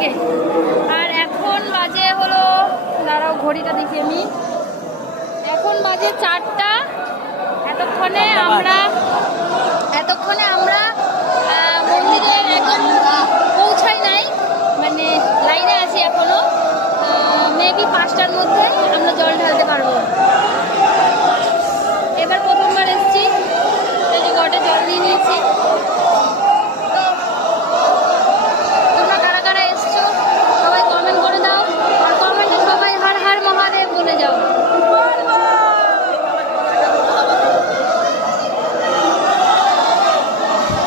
থেকে। আর এখন বাজে হলো, দাঁড়াও ঘড়িটা দেখি আমি, এখন বাজে 4টা। এতক্ষণে আমরা মন্দিরে একদম পৌঁছাই নাই, মানে লাইনে আছি এখনো। মেবি 5টার মধ্যে আমরা জল ঢালতে পারবো। এবার প্রথমবার এসেছি, এই যে ঘটে জল নিয়ে নিয়েছি। তোমরা কারা কারা এসছো সবাই কমেন্ট করে দাও, আর কমেন্টে সবাই হর হর মহাদেব বলে যাও।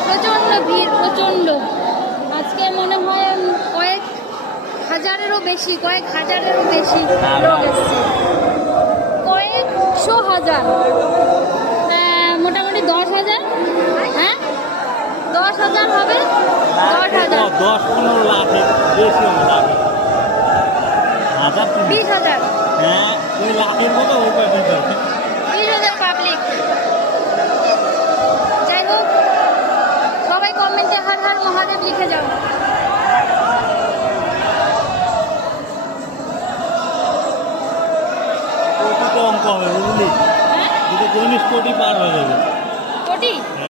প্রচন্ড ভিড়, প্রচন্ড। আজকে মনে হয় কয়েক হাজারেরও বেশি লোক এসছে, কয়েকশো হাজার, মোটামুটি 10,000। হ্যাঁ 10,000 হবে, 10,000, 10-15 লাখের বেশি হবে, 20,000, হ্যাঁ ওই লাখের মতো ওই 20,000 পাবলিক। যাই হোক, সবাই কমেন্টে হর হর মহাদেব লিখে যাও। অঙ্ক হবে বুঝলি, দুটো 19 কোটি পার হয়ে যাবে।